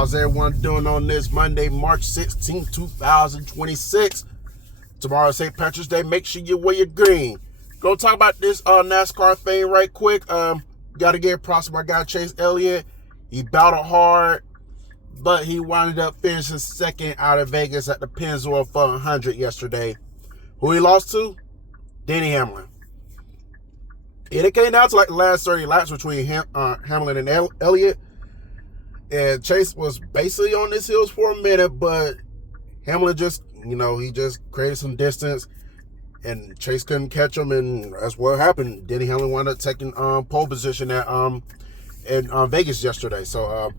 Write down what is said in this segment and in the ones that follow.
How's everyone doing on this Monday, March 16, 2026? Tomorrow's St. Patrick's Day. Make sure you wear your green. Go talk about this NASCAR thing right quick. Got to give props to my guy Chase Elliott. He battled hard, but he wound up finishing second out of Vegas at the Pennzoil 100 yesterday. Who he lost to? Denny Hamlin. And it came down to like the last 30 laps between Hamlin and Elliott. And Chase was basically on his heels for a minute, but Hamlin just, he just created some distance, and Chase couldn't catch him, and that's what happened. Denny Hamlin wound up taking pole position at in Vegas yesterday. So,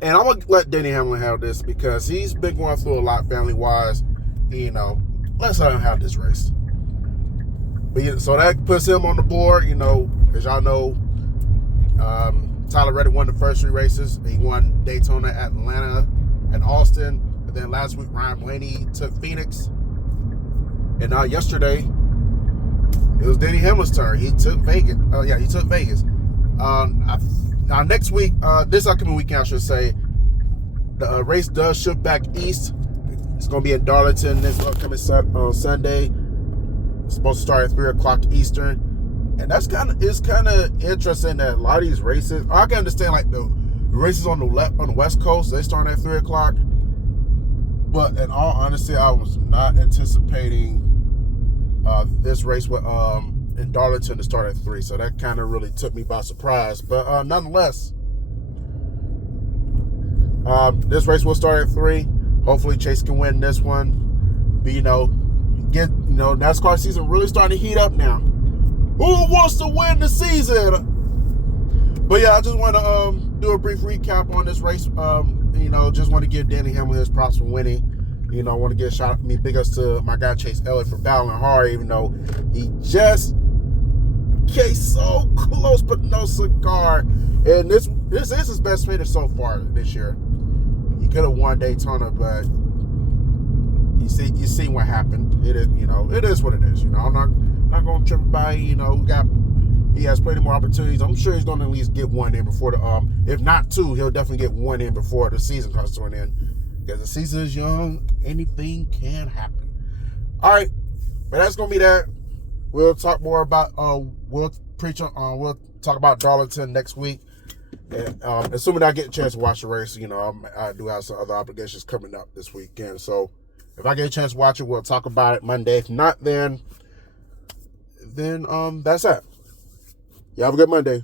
and I'm gonna let Denny Hamlin have this because he's been going through a lot family-wise. Let's let him have this race. But so that puts him on the board. As y'all know, Tyler Reddick won the first three races. He won Daytona, Atlanta, and Austin. And then last week, Ryan Blaney took Phoenix. And yesterday, it was Denny Hamlin's turn. He took Vegas. He took Vegas. Now next week, this upcoming weekend, I should say, the race does shift back east. It's going to be in Darlington this upcoming Sunday. It's supposed to start at 3 o'clock Eastern. And that's kind of interesting that a lot of these races, I can understand like the races on the West Coast, they start at 3 o'clock. But in all honesty, I was not anticipating this race with in Darlington to start at 3. So that kind of really took me by surprise. But nonetheless, this race will start at 3. Hopefully Chase can win this one. But NASCAR season really starting to heat up now. Who wants to win the season? But yeah, I just want to do a brief recap on this race. Just want to give Denny Hamlin his props for winning. I want to give a shout out, big ups to my guy Chase Elliott for battling hard, even though he just came so close, but no cigar. And this is his best finish so far this year. He could have won Daytona, but you see what happened. It is, it is what it is. I'm not going to trip by. He has plenty more opportunities. I'm sure he's going to at least get one in before the if not two, he'll definitely get one in before the season comes to an end. Because the season is young, anything can happen. All right, but that's going to be that. We'll talk more about we'll talk about Darlington next week. And assuming I get a chance to watch the race, I do have some other obligations coming up this weekend. So if I get a chance to watch it, we'll talk about it Monday. If not, then that's it. You have a good Monday.